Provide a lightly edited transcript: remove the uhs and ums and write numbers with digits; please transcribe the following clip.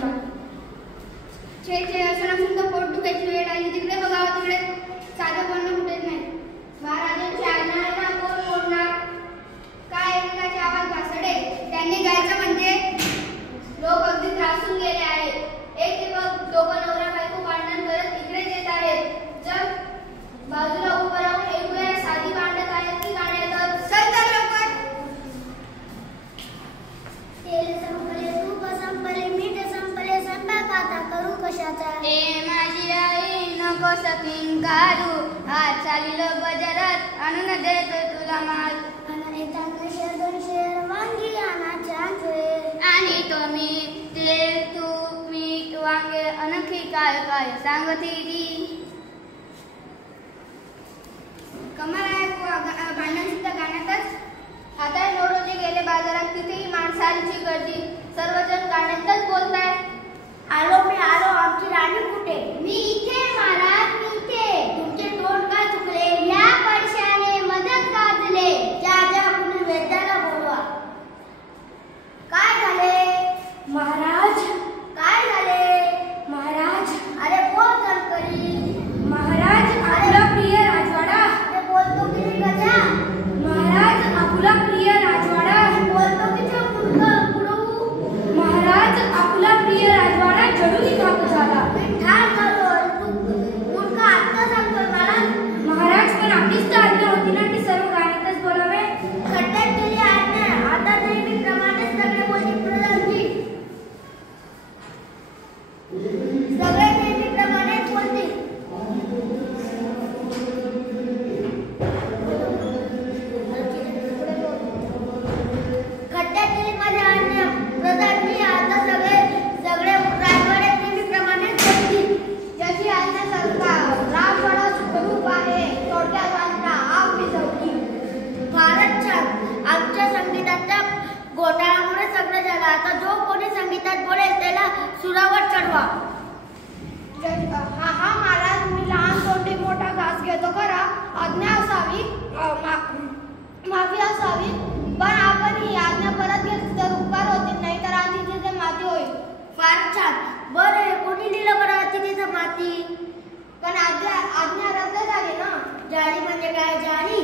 का? छे छे असं नसून तर पोट दुखायची वेळ आली. तिकडे बघावं, तिकडे साधं बोलणं कुठेच नाही. महाराजांची आज्ञा आहे ना, कोण बोलणार? काय एकाचे आवाज भासडे. त्यांनी गायचं म्हणजे लोक अगदी त्रासून गेले आहेत. एक युवक दोघं नवरा बायको भांडण करत इकडेच येत आहेत. जग बाजूला उभं राहून ऐकूया साधी भांडत आहेत की गाण्यात. चल तर लवकर. तेल संपले, तूप संपले, मीठ संपले, स्वयंपाक आता करू कशाचा? ए माझी आई नको सकीन काढू, आज चालिलो बाजारात आणून देतो तुला माल. येताना शेर दोन शेर वांगी आणायचे आणतोय. आणि तो मी तेल तूप मीठ वांगे अनखी काय काय सांगते ती. कमाल आहे भांडण सुद्धा गाण्यातच. आता नवरोजी गेले बाजारात, तिथेही माणसांची गर्दी. सर्वजण गाण्यातच बोलताय. आलो मी आलो, आमची राणी कुठे? मी इथे महाराज, मी इथे. तुमचे तोंड का चुकले? या पडशाने मदत गाजले. जा जा कुणी वेद्याला बोलवा. काय झाले महाराज, काय झाले महाराज, अरे बोल कणकरी. महाराज, आपला प्रिय राजवाडा. अरे बोलतो की नाही गजा? महाराज, आपला प्रिय राजवाडा. बोलतो की तो पुढू. महाराज, आपला प्रिय राजवाडा जळून खाक झाला. मी ठार झालो. तू मूर्ख आत्ता सांगतोय मला? महाराज, पण आपलीच तर आज्ञा होती ना की सर्व गाण्यातच बोलावे. खड्ड्यात गेली आज्ञा. आता नेहमीप्रमाणेच सगळे बोलते प्रधानजी. सगळे नेहमीप्रमाणेच बोलतील. खड्ड्यात गेली माझी आज्ञा. प्रधानजी, आता सगळे राजवाड्यात नेहमीप्रमाणेच बोलतील. ज्याची आज्ञा सरकार राजवाडा सुखरूप आहे. थोडक्यात आज्ञा आपली चौकी. फारच छान. आमच्या संगीताच्या घोटाळ्यामुळे सगळं झालं. आता जो कोणी संगीतात बोलेल त्याला सुरावर चढवा. हा महाराज, मी लहान तोंडी मोठा घास घेतो खरा. आज्ञा असावी, माफी असावी. पण आपण ही आज्ञा परत घेतली तर उपकार होतील, नाही तर अतिथीचे माती होईल. फार छान. बरं, कोणी लिहिलं बरं अतिथीचं माती? पण आज्ञा रद्द झाली ना. जाणी म्हणजे काय? जाणी